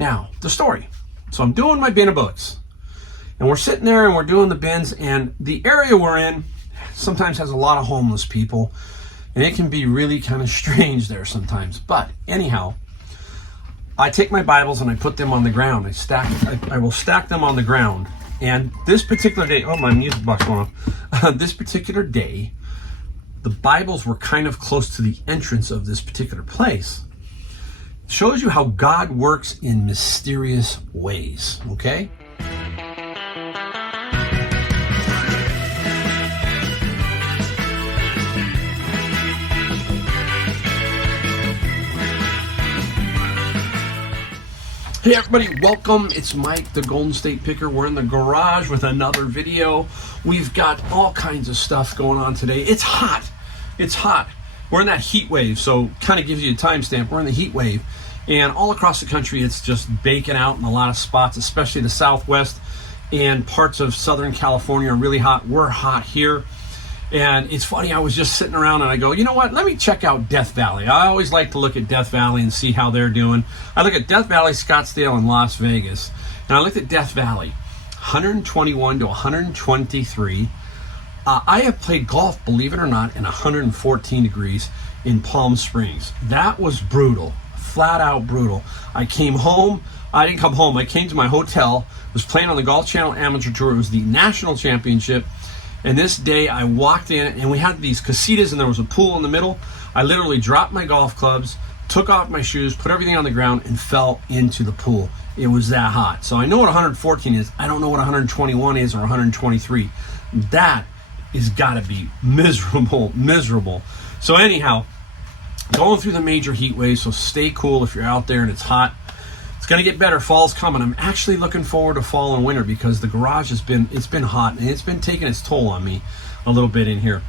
Now, the story. So I'm doing my bin of books, and we're sitting there and we're doing the bins, and the area we're in sometimes has a lot of homeless people, and it can be really kind of strange there sometimes. But anyhow, I take my Bibles and I put them on the ground. I will stack them on the ground. And this particular day, oh, my music box went off. This particular day, the Bibles were kind of close to the entrance of this particular place. Shows you how God works in mysterious ways, okay? Hey everybody, welcome. It's Mike, the Golden State Picker. We're in the garage with another video. We've got all kinds of stuff going on today. It's hot. It's hot. We're in that heat wave, so kind of gives you a timestamp. We're in the heat wave, and all across the country it's just baking out in a lot of spots, especially the Southwest and parts of Southern California are really hot. We're hot here. And it's funny, I was just sitting around and I go, you know what, let me check out Death Valley. I always like to look at Death Valley and see how they're doing. I look at Death Valley, Scottsdale, and Las Vegas. And I looked at Death Valley, 121 to 123. I have played golf, believe it or not, in 114 degrees in Palm Springs. That was brutal, flat out brutal. I came home. I didn't come home. I came to my hotel, was playing on the Golf Channel Amateur Tour. It was the national championship. And this day I walked in and we had these casitas and there was a pool in the middle. I literally dropped my golf clubs, took off my shoes, put everything on the ground and fell into the pool. It was that hot. So I know what 114 is. I don't know what 121 is or 123. That is gotta be miserable, miserable. So anyhow, going through the major heat waves, so stay cool if you're out there and it's hot. It's gonna get better. Fall's coming. I'm actually looking forward to fall and winter because the garage it's been hot and it's been taking its toll on me a little bit in here.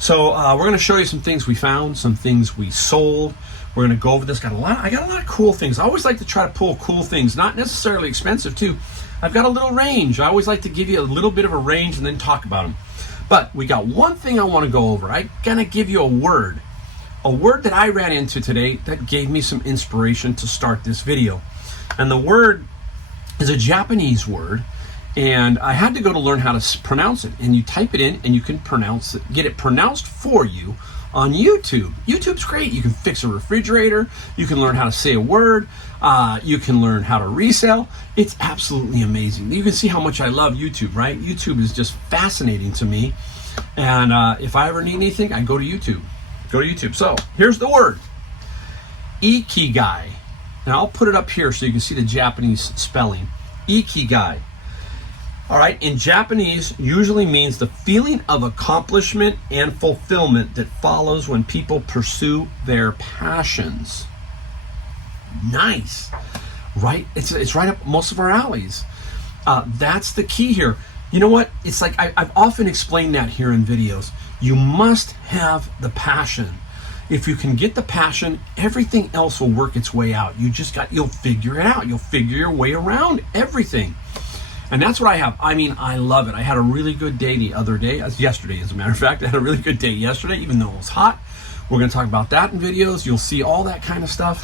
So we're gonna show you some things we found, some things we sold. We're gonna go over this. I got a lot of cool things. I always like to try to pull cool things, not necessarily expensive too. I've got a little range. I always like to give you a little bit of a range and then talk about them. But we got one thing I want to go over. I'm gonna give you a word that I ran into today that gave me some inspiration to start this video. And the word is a Japanese word, and I had to go to learn how to pronounce it. And you type it in, and you can pronounce it, get it pronounced for you on YouTube. YouTube's great. You can fix a refrigerator. You can learn how to say a word. You can learn how to resell. It's absolutely amazing. You can see how much I love YouTube, right? YouTube is just fascinating to me. And if I ever need anything, I go to YouTube. Go to YouTube. So here's the word: Ikigai. Now I'll put it up here so you can see the Japanese spelling. Ikigai. All right, in Japanese usually means the feeling of accomplishment and fulfillment that follows when people pursue their passions. Nice, right? It's right up most of our alleys. That's the key here. You know what? It's like I've often explained that here in videos. You must have the passion. If you can get the passion, everything else will work its way out. You'll figure it out. You'll figure your way around everything. And that's what I have. I mean, I love it. I had a really good day the other day, yesterday as a matter of fact. I had a really good day yesterday, even though it was hot. We're gonna talk about that in videos. You'll see all that kind of stuff.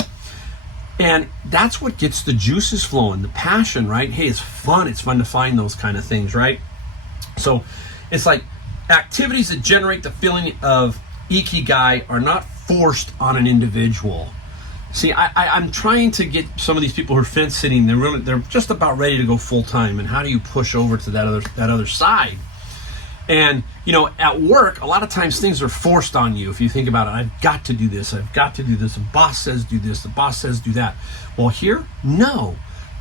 And that's what gets the juices flowing, the passion, right? Hey, it's fun. It's fun to find those kind of things, right? So it's like activities that generate the feeling of Ikigai are not forced on an individual. See, I'm trying to get some of these people who are fence sitting. They're just about ready to go full time. And how do you push over to that other side? And you know, at work, a lot of times things are forced on you. If you think about it, I've got to do this. I've got to do this. The boss says do this. The boss says do that. Well, here, no.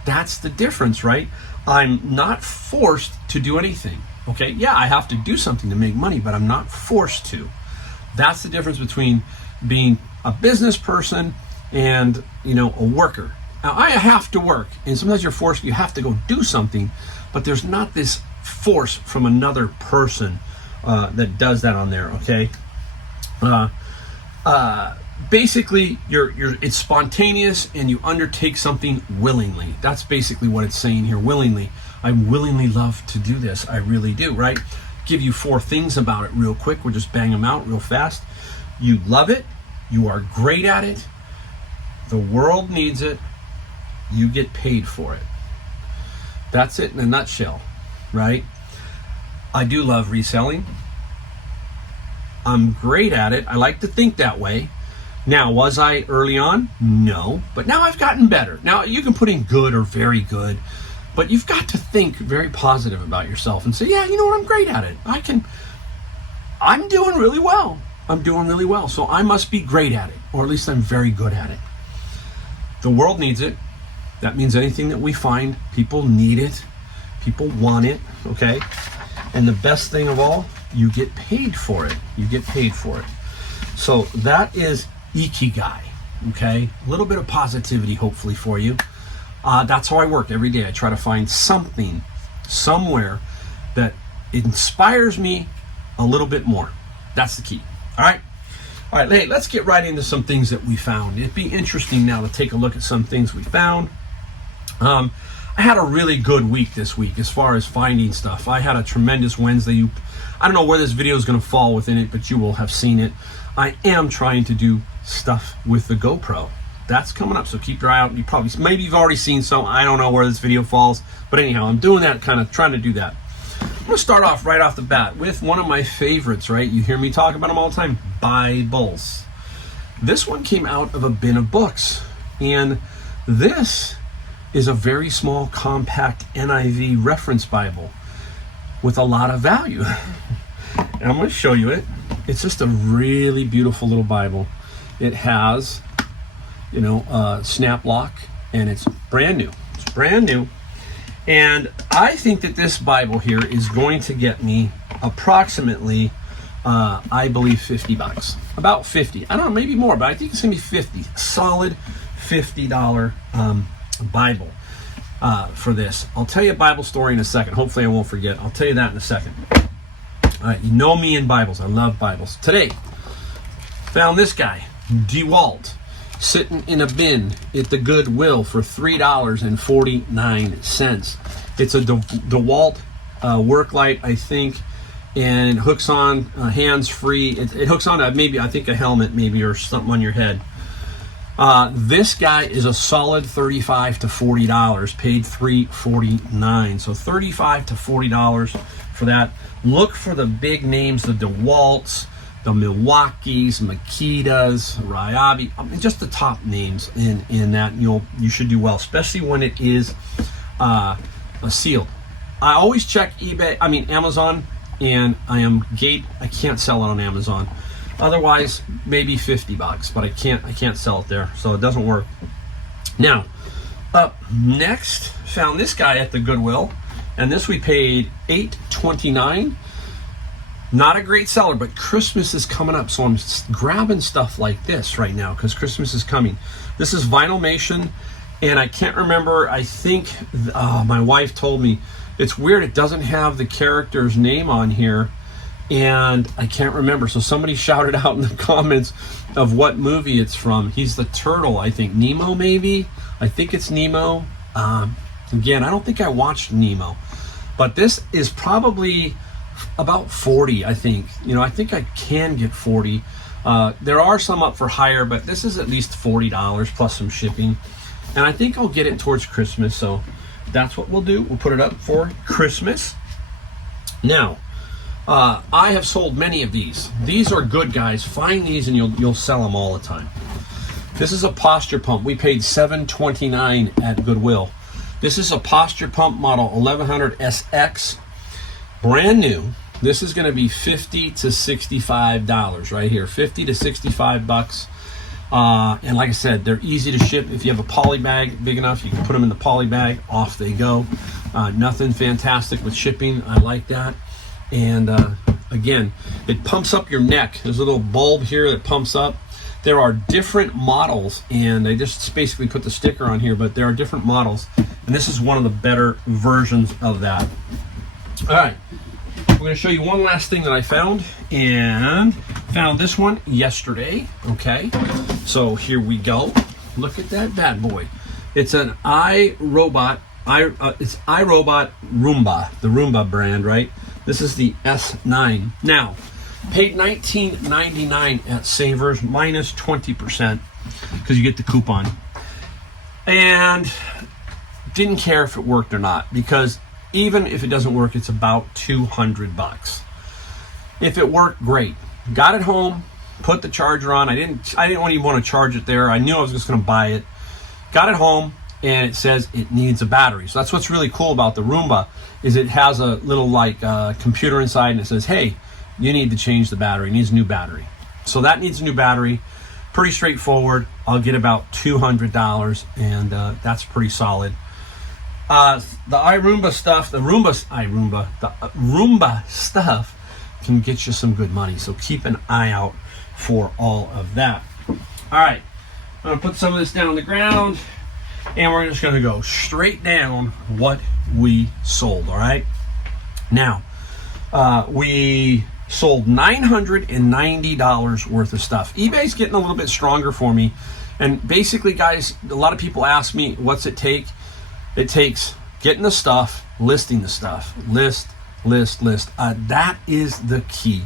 That's the difference, right? I'm not forced to do anything. Okay, yeah, I have to do something to make money, but I'm not forced to. That's the difference between being a business person and, you know, a worker. Now, I have to work, and sometimes you're forced, you have to go do something, but there's not this force from another person that does that on there, okay? Basically, it's spontaneous, and you undertake something willingly. That's basically what it's saying here, willingly. I willingly love to do this. I really do, right? Give you 4 things about it real quick. We'll just bang them out real fast. You love it. You are great at it. The world needs it. you get paid for it. That's it in a nutshell, right? I do love reselling. I'm great at it. I like to think that way. Now, was I early on? No, but now I've gotten better. Now, you can put in good or very good, but you've got to think very positive about yourself and say, yeah, you know what, I'm great at it. I'm doing really well. I'm doing really well, so I must be great at it, or at least I'm very good at it. The world needs it. That means anything that we find, people need it. People want it, okay? And the best thing of all, you get paid for it. You get paid for it. So that is Ikigai, okay? A little bit of positivity, hopefully, for you. That's how I work every day. I try to find something, somewhere, that inspires me a little bit more. That's the key, all right? All right, hey, let's get right into some things that we found. It'd be interesting now to take a look at some things we found. I had a really good week this week as far as finding stuff. I had a tremendous Wednesday. I don't know where this video is going to fall within it, but you will have seen it. I am trying to do stuff with the GoPro. That's coming up, so keep your eye out. Maybe you've already seen some. I don't know where this video falls, but anyhow, I'm doing that, kind of trying to do that. I'm going to start off right off the bat with one of my favorites, right? You hear me talk about them all the time, Bibles. This one came out of a bin of books, and this is a very small, compact NIV reference Bible with a lot of value. And I'm going to show you it. It's just a really beautiful little Bible. It has, snap lock, and it's brand new. It's brand new. And I think that this Bible here is going to get me approximately, I believe, $50. About 50. I don't know, maybe more, but I think it's going to be 50. Solid $50 Bible for this. I'll tell you a Bible story in a second. Hopefully I won't forget. I'll tell you that in a second. All right, you know me in Bibles. I love Bibles. Today, found this guy, DeWalt, sitting in a bin at the Goodwill for $3.49. It's a DeWalt work light, I think, and it hooks on hands-free. It hooks on maybe, I think, a helmet maybe, or something on your head. This guy is a solid $35 to $40, paid $3.49. So $35 to $40 for that. Look for the big names, the DeWalts, the Milwaukees, Makitas, Ryobi, just the top names in that. You should do well, especially when it is sealed. I always check Amazon, and I can't sell it on Amazon. Otherwise, maybe $50, but I can't sell it there, so it doesn't work. Now, up next, found this guy at the Goodwill, and this we paid $8.29. Not a great seller, but Christmas is coming up, so I'm grabbing stuff like this right now because Christmas is coming. This is Vinylmation, and I can't remember. I think my wife told me it's weird. It doesn't have the character's name on here, and I can't remember. So somebody shouted out in the comments of what movie it's from. He's the turtle, I think. Nemo, maybe? I think it's Nemo. Again, I don't think I watched Nemo, but this is probably about 40, I think. I think I can get 40. There are some up for higher, but this is at least $40 plus some shipping. And I think I'll get it towards Christmas, so that's what we'll do. We'll put it up for Christmas. Now, I have sold many of these. These are good, guys. Find these and you'll sell them all the time. This is a posture pump. We paid $7.29 at Goodwill. This is a posture pump model 1100 SX. Brand new. This is going to be $50 to $65 right here. $50 to $65. And like I said, they're easy to ship. If you have a poly bag big enough, you can put them in the poly bag. Off they go. Nothing fantastic with shipping. I like that. And again, it pumps up your neck. There's a little bulb here that pumps up. There are different models, and I just basically put the sticker on here, but there are different models. And this is one of the better versions of that. All right, we're going to show you one last thing that I found, and found this one yesterday. Okay, so here we go. Look at that bad boy. It's an iRobot. It's iRobot Roomba, the Roomba brand, right? This is the S9. Now, paid $19.99 at Savers, minus 20% because you get the coupon. and didn't care if it worked or not, because even if it doesn't work, it's about $200. If it worked, great. Got it home, put the charger on. I didn't even want to charge it there. I knew I was just going to buy it. Got it home, and it says it needs a battery. So that's what's really cool about the Roomba, is it has a little computer inside, and it says, hey, you need to change the battery. It needs a new battery. So that needs a new battery. Pretty straightforward. I'll get about $200, and that's pretty solid. The Roomba stuff can get you some good money. So keep an eye out for all of that. All right, I'm gonna put some of this down on the ground, and we're just gonna go straight down what we sold. All right. Now, we sold $990 worth of stuff. eBay's getting a little bit stronger for me. And basically, guys, a lot of people ask me, what's it take? It takes getting the stuff, listing the stuff. List. That is the key.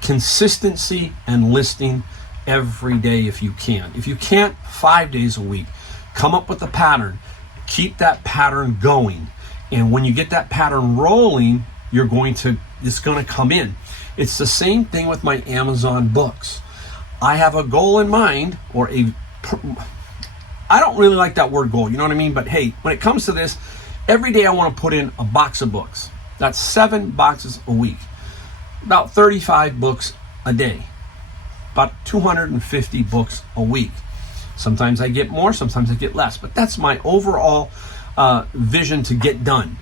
Consistency and listing every day if you can. If you can't, 5 days a week. Come up with a pattern. Keep that pattern going. And when you get that pattern rolling, it's going to come in. It's the same thing with my Amazon books. I have a goal in mind, I don't really like that word goal, you know what I mean? But hey, when it comes to this, every day I want to put in a box of books. That's 7 boxes a week. About 35 books a day. About 250 books a week. Sometimes I get more, sometimes I get less. But that's my overall vision to get done.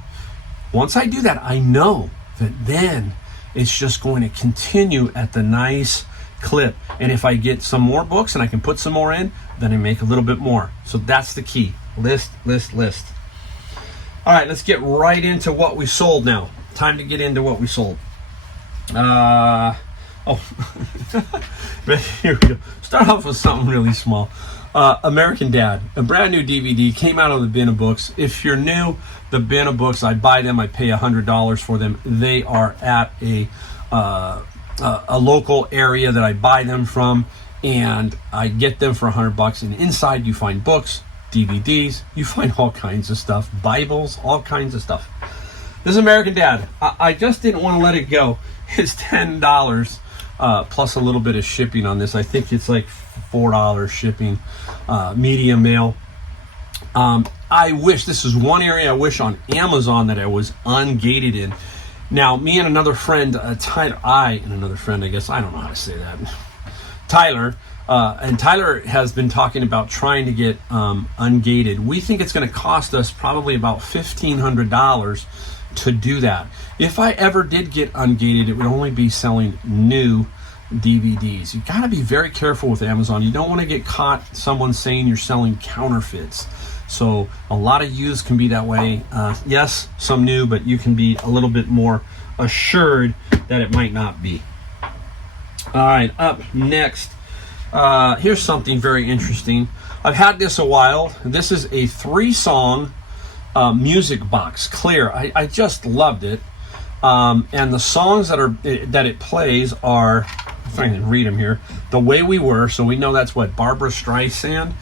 Once I do that, I know that then it's just going to continue at the nice clip. And if I get some more books and I can put some more in, then I make a little bit more. So that's the key. List. All right, let's get right into what we sold now. Time to get into what we sold. Here we go. Start off with something really small. American Dad, a brand new DVD, came out of the bin of books. If you're new, the bin of books, I buy them, I pay $100 for them. They are at a local area that I buy them from, and I get them for $100. And inside you find books, DVDs, you find all kinds of stuff, Bibles, all kinds of stuff. This is American Dad. I just didn't want to let it go. It's $10 plus a little bit of shipping on this. I think it's like $4 shipping, medium mail. I wish, this is one area I wish on Amazon that I was ungated in. Now, me and another friend, Tyler, I don't know how to say that. Tyler, and Tyler has been talking about trying to get ungated. We think it's going to cost us probably about $1,500 to do that. If I ever did get ungated, it would only be selling new DVDs. You got to be very careful with Amazon. You don't want to get caught someone saying you're selling counterfeits. So a lot of used can be that way. Yes, some new, but you can be a little bit more assured that it might not be. All right, up next, here's something very interesting. I've had this a while. This is a 3-song music box, clear. I just loved it. And the songs that it plays are, if I can read them here, The Way We Were, so we know that's what, Barbara Streisand.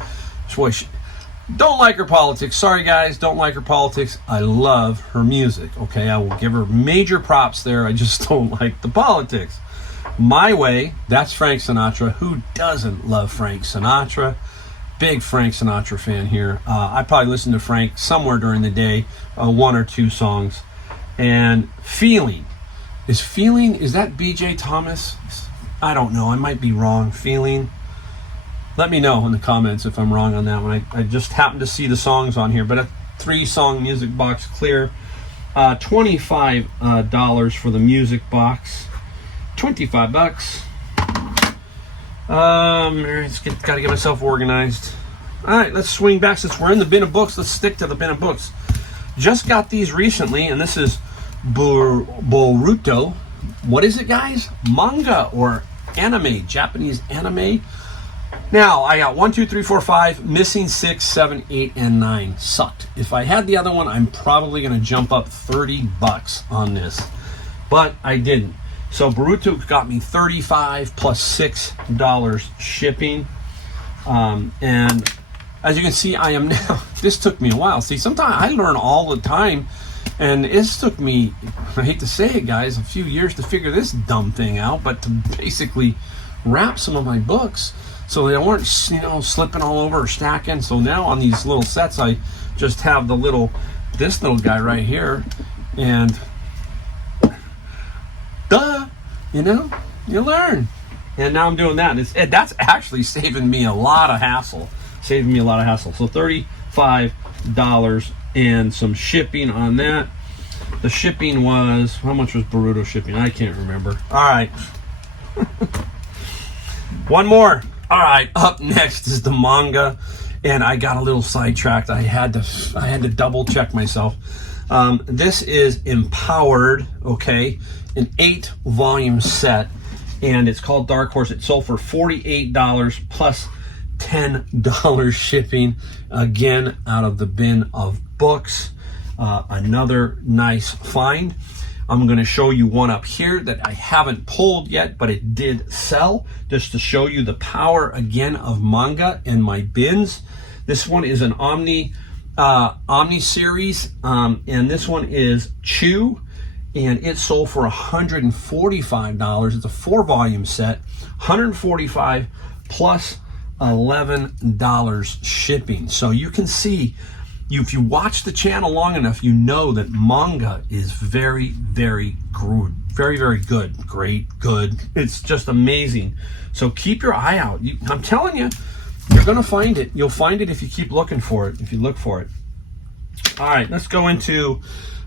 Don't like her politics. Sorry guys, don't like her politics. I love her music, okay? I will give her major props there. I just don't like the politics. My Way, that's Frank Sinatra. Who doesn't love Frank Sinatra? Big Frank Sinatra fan here. I probably listen to Frank somewhere during the day, 1 or 2 songs. And Feeling. Is that B.J. Thomas? I don't know. I might be wrong. Feeling. Let me know in the comments if I'm wrong on that one. I just happened to see the songs on here, but a 3-song music box, clear. $25 for the music box. $25. Gotta get myself organized. All right, let's swing back. Since we're in the bin of books, let's stick to the bin of books. Just got these recently, and this is Boruto. What is it, guys? Manga or anime, Japanese anime. Now, I got 1, 2, 3, 4, 5, missing 6, 7, 8, and 9. Sucked. If I had the other one, I'm probably going to jump up $30 on this. But I didn't. So Boruto got me $35 plus $6 shipping. And as you can see, I am now, this took me a while. See, sometimes I learn all the time, and it's took me, I hate to say it, guys, a few years to figure this dumb thing out, but to basically wrap some of my books so they weren't, slipping all over or stacking. So now on these little sets, I just have this little guy right here, and you learn. And now I'm doing that. And that's actually saving me a lot of hassle. So $35 and some shipping on that. The shipping was, how much was Burrito shipping? I can't remember. All right. One more. All right, up next is the manga, and I got a little sidetracked. I had to double check myself. This is Empowered, okay, an 8-volume set, and it's called Dark Horse. It sold for $48 plus $10 shipping, again out of the bin of books. Another nice find. I'm going to show you one up here that I haven't pulled yet, but it did sell, just to show you the power again of manga in my bins. This one is an Omni series, and this one is Chew, and it sold for $145. It's a 4-volume set, $145 plus $11 shipping. So you can see, if you watch the channel long enough, you know that manga is very, very good. Very, very good. Great, good. It's just amazing. So keep your eye out. I'm telling you, you're going to find it. You'll find it if you keep looking for it, if you look for it. All right, let's go into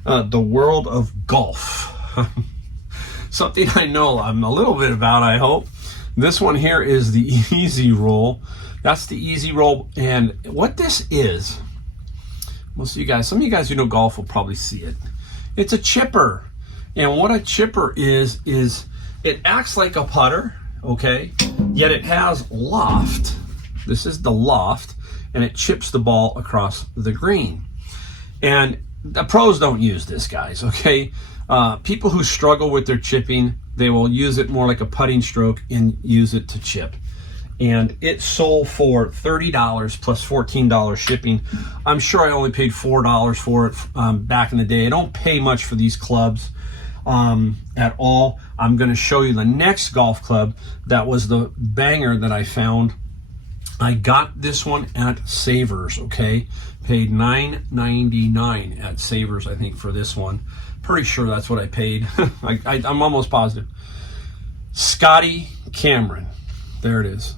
the world of golf. Something I know I'm a little bit about, I hope. This one here is the Easy Roll. That's the Easy Roll. And what this is, most of you guys, some of you guys who know golf will probably see it. It's a chipper. And what a chipper is it acts like a putter, okay? Yet it has loft. This is the loft, and it chips the ball across the green. And the pros don't use this, guys, okay? People who struggle with their chipping, they will use it more like a putting stroke and use it to chip. And it sold for $30 plus $14 shipping. I'm sure I only paid $4 for it back in the day. I don't pay much for these clubs at all. I'm going to show you the next golf club that was the banger that I found. I got this one at Savers, okay? Paid $9.99 at Savers, I think, for this one. Pretty sure that's what I paid. I'm almost positive. Scotty Cameron. There it is.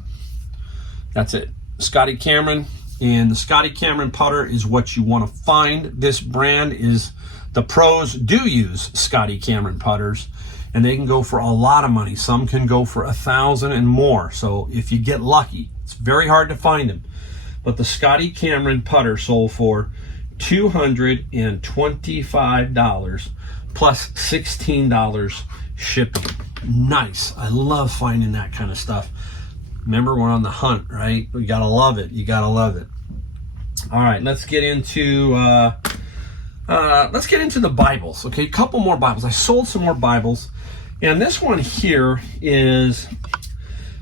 That's it. Scotty Cameron. And the Scotty Cameron putter is what you want to find. This brand is, the pros do use Scotty Cameron putters, and they can go for a lot of money. Some can go for $1,000 and more. So if you get lucky, it's very hard to find them. But the Scotty Cameron putter sold for $225 plus $16 shipping. Nice. I love finding that kind of stuff. Remember, we're on the hunt, right? We gotta love it. You gotta love it. All right, let's get into the Bibles. Okay, a couple more Bibles. I sold some more Bibles, and this one here is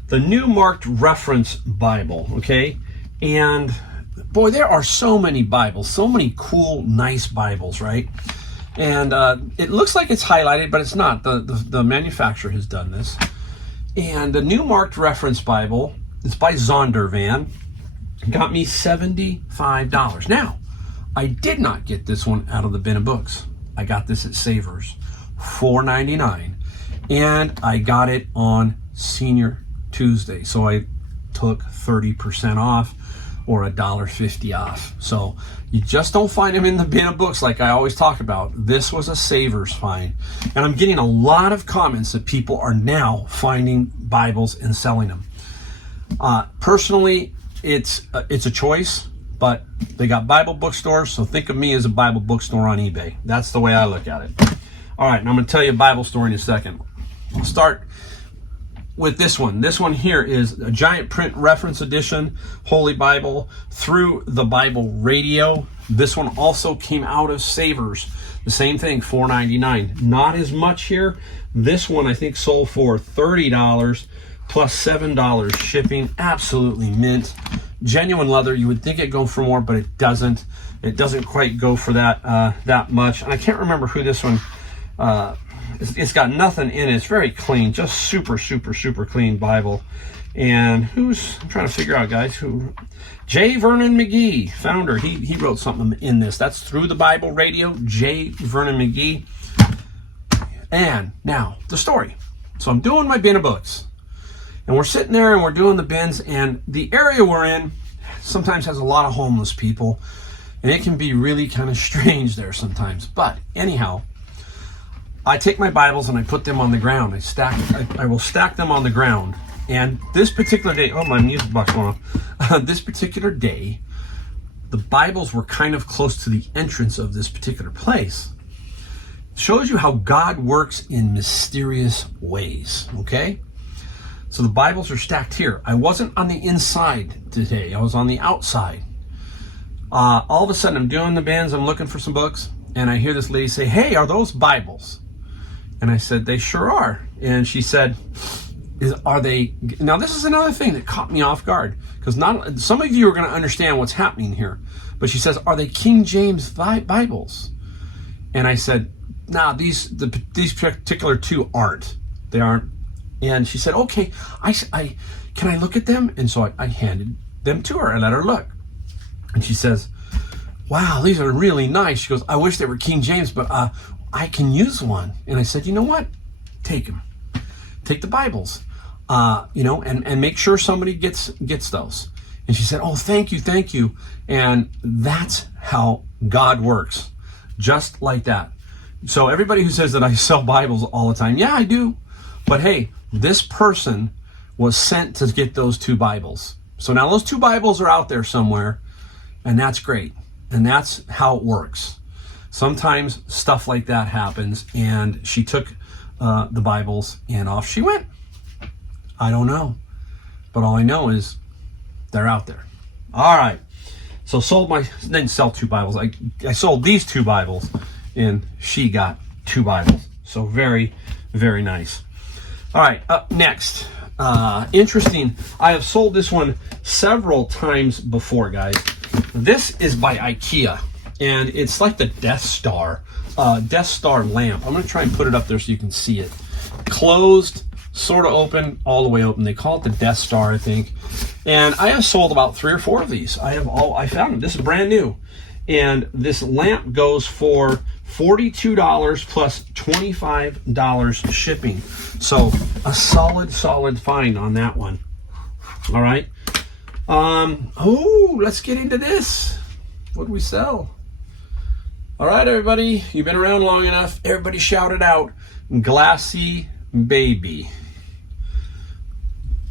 the New Marked Reference Bible. Okay, and boy, there are so many Bibles, so many cool, nice Bibles, right? And it looks like it's highlighted, but it's not. The manufacturer has done this. And the New Marked Reference Bible is by Zondervan. Got me $75. Now, I did not get this one out of the bin of books. I got this at Savers, $4.99. And I got it on Senior Tuesday. So I took 30% off, or $1.50 off. So you just don't find them in the bin of books like I always talk about. This was a Savers find. And I'm getting a lot of comments that people are now finding Bibles and selling them. Personally, it's a choice, but they got Bible bookstores, so think of me as a Bible bookstore on eBay. That's the way I look at it. All right, and I'm going to tell you a Bible story in a second. I'll start with this one. This one here is a giant print reference edition Holy Bible through the Bible Radio. This one also came out of Savers. The same thing, $4.99. Not as much here. This one I think sold for $30 plus $7 shipping. Absolutely mint. genuine leather. You would think it'd go for more, but it doesn't. It doesn't quite go for that much. And I can't remember who this one. It's got nothing in it. It's very clean, just super clean Bible. And I'm trying to figure out, guys, who. J. Vernon McGee, founder. He wrote something in this. That's Through the Bible Radio. J. Vernon McGee. And now the story. So I'm doing my bin of books, and we're sitting there and we're doing the bins, and the area we're in sometimes has a lot of homeless people, and it can be really kind of strange there sometimes. But anyhow, I take my Bibles and I put them on the ground. I will stack them on the ground. And this particular day, oh, my music box went off. This particular day, the Bibles were kind of close to the entrance of this particular place. Shows you how God works in mysterious ways, okay? So the Bibles are stacked here. I wasn't on the inside today. I was on the outside. All of a sudden, I'm doing the bins. I'm looking for some books. And I hear this lady say, "Hey, are those Bibles?" And I said, "They sure are." And she said, "Are they?" Now, this is another thing that caught me off guard, because not some of you are going to understand what's happening here. But she says, "Are they King James Bibles?" And I said, "Nah, these particular two aren't. They aren't." And she said, "Okay, can I look at them?" And so I handed them to her and let her look. And she says, "Wow, these are really nice." She goes, "I wish they were King James, but I can use one." And I said, "You know what? Take them. Take the Bibles, and make sure somebody gets those." And she said, "Oh, thank you." And that's how God works, just like that. So everybody who says that I sell Bibles all the time, yeah, I do. But hey, this person was sent to get those two Bibles. So now those two Bibles are out there somewhere, and that's great. And that's how it works. Sometimes stuff like that happens, and she took the Bibles and off she went. I don't know. But all I know is they're out there. All right. So didn't sell two Bibles. I sold these two Bibles, and she got two Bibles. So very, very nice. All right, up next. Interesting. I have sold this one several times before, guys. This is by Ikea, and it's like the Death Star lamp. I'm going to try and put it up there so you can see it. Closed, sort of open, all the way open. They call it the Death Star, I think. And I have sold about 3 or 4 of these. I found them. This is brand new. And this lamp goes for $42 plus $25 shipping. So a solid find on that one. All right. Let's get into this. What do we sell? All right, everybody. You've been around long enough. Everybody shout it out. Glassy Baby.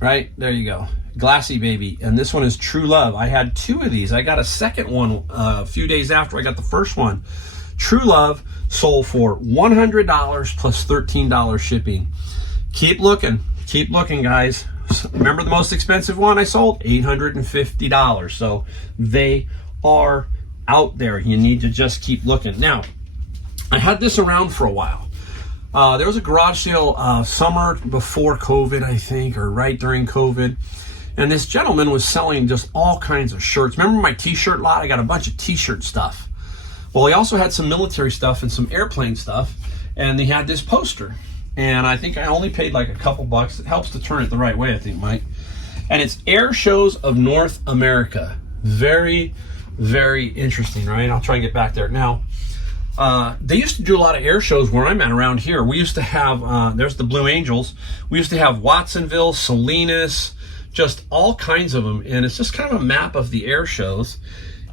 Right? There you go. Glassy Baby. And this one is True Love. I had 2 of these. I got a second one a few days after I got the first one. True Love sold for $100 plus $13 shipping. Keep looking, guys. Remember the most expensive one I sold? $850. So they are out there. You need to just keep looking. Now, I had this around for a while. There was a garage sale summer before COVID, I think, or right during COVID. And this gentleman was selling just all kinds of shirts. Remember my t-shirt lot? I got a bunch of t-shirt stuff. Well, he also had some military stuff and some airplane stuff. And he had this poster. And I think I only paid like a couple bucks. It helps to turn it the right way, I think, Mike. And it's Air Shows of North America. Very, very interesting, right? I'll try and get back there. Now, they used to do a lot of air shows where I'm at around here. We used to have, there's the Blue Angels. We used to have Watsonville, Salinas, just all kinds of them. And it's just kind of a map of the air shows.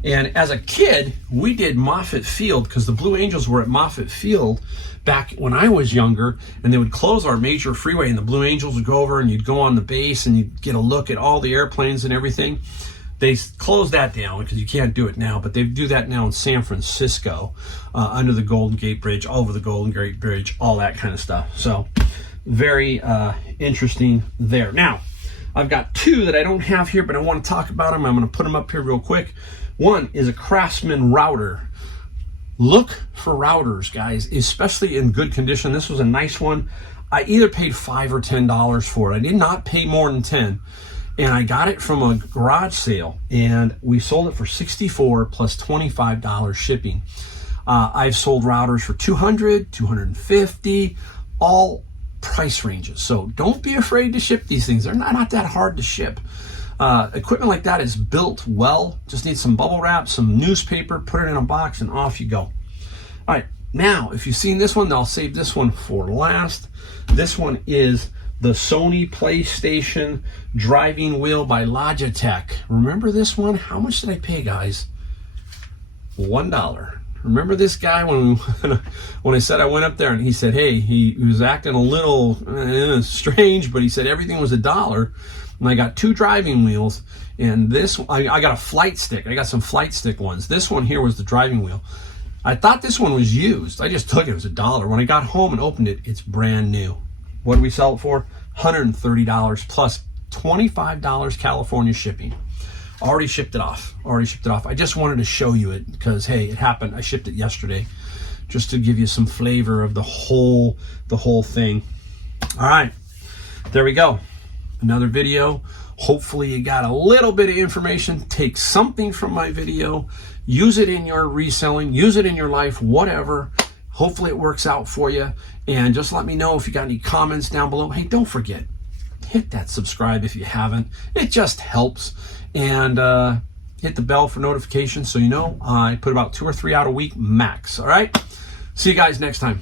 And as a kid, we did Moffett Field because the Blue Angels were at Moffett Field back when I was younger, and they would close our major freeway, and the Blue Angels would go over, and you'd go on the base, and you'd get a look at all the airplanes and everything. They closed that down because you can't do it now, but they do that now in San Francisco, under the Golden Gate Bridge, over the Golden Gate Bridge, all that kind of stuff. So very interesting there. Now, I've got 2 that I don't have here, but I want to talk about them. I'm going to put them up here real quick. One is a Craftsman router. Look for routers, guys, especially in good condition. This was a nice one. I either paid $5 or $10 for it. I did not pay more than $10. And I got it from a garage sale, and we sold it for $64 plus $25 shipping. I've sold routers for $200, $250, all price ranges. So don't be afraid to ship these things. They're not that hard to ship. Equipment like that is built well. Just need some bubble wrap, some newspaper, put it in a box, and off you go. All right, now if you've seen this one, I'll save this one for last. This one is the Sony PlayStation driving wheel by Logitech. Remember this one? How much did I pay, guys? $1. Remember this guy when I said I went up there and he said, hey, he was acting a little strange, but he said everything was $1. And I got 2 driving wheels, and this I got a flight stick. I got some flight stick ones. This one here was the driving wheel. I thought this one was used. I just took it. It was $1. When I got home and opened it, it's brand new. What did we sell it for? $130 plus $25 California shipping. Already shipped it off. I just wanted to show you it because, hey, it happened. I shipped it yesterday just to give you some flavor of the whole thing. All right, there we go. Another video. Hopefully you got a little bit of information. Take something from my video. Use it in your reselling. Use it in your life, whatever. Hopefully it works out for you. And just let me know if you got any comments down below. Hey, don't forget, hit that subscribe if you haven't. It just helps. And hit the bell for notifications so you know I put about 2 or 3 out a week max. All right? See you guys next time.